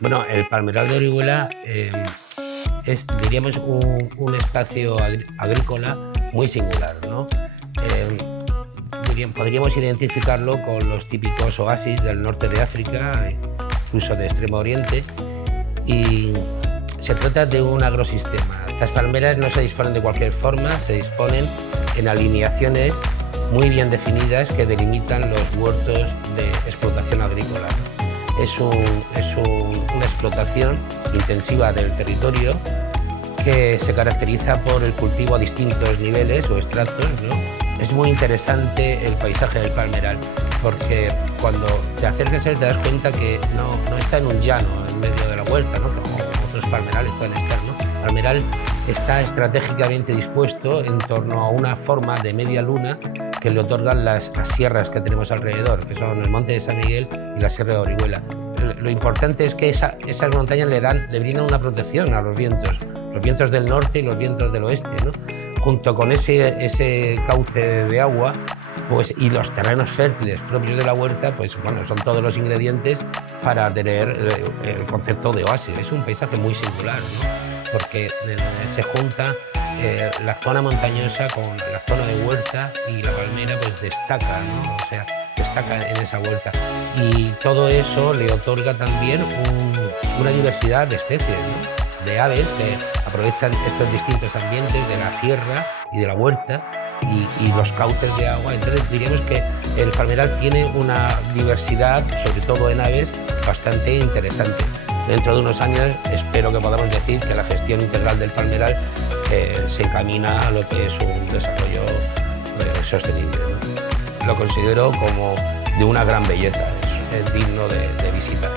Bueno, el Palmeral de Orihuela es, diríamos, un espacio agrícola muy singular, ¿no? Podríamos identificarlo con los típicos oasis del norte de África, incluso de Extremo Oriente, y se trata de un agrosistema. Las palmeras no se disponen de cualquier forma, se disponen en alineaciones muy bien definidas que delimitan los huertos de explotación agrícola. Es una explotación intensiva del territorio que se caracteriza por el cultivo a distintos niveles o estratos, ¿no? Es muy interesante el paisaje del Palmeral porque cuando te acercas te das cuenta que no está en un llano en medio de la huerta, ¿no? Como otros palmerales pueden estar, ¿no? El Palmeral está estratégicamente dispuesto en torno a una forma de media luna que le otorgan las sierras que tenemos alrededor, que son el Monte de San Miguel y la Sierra de Orihuela. Lo importante es que esas montañas le brindan una protección a los vientos del norte y los vientos del oeste, ¿no? Junto con ese cauce de agua, pues, y los terrenos fértiles propios de la huerta, pues bueno, son todos los ingredientes para tener el concepto de oasis. Es un paisaje muy singular, ¿no? Porque se junta la zona montañosa con la zona de huerta, y la palmera pues destaca, ¿no? O sea, destaca en esa huerta. Y todo eso le otorga también una diversidad de especies, ¿no? De aves que aprovechan estos distintos ambientes de la sierra y de la huerta y los cauces de agua. Entonces diríamos que el Palmeral tiene una diversidad, sobre todo en aves, bastante interesante. Dentro de unos años espero que podamos decir que la gestión integral del Palmeral se encamina a lo que es un desarrollo sostenible, ¿no? Lo considero como de una gran belleza, es digno de visitar.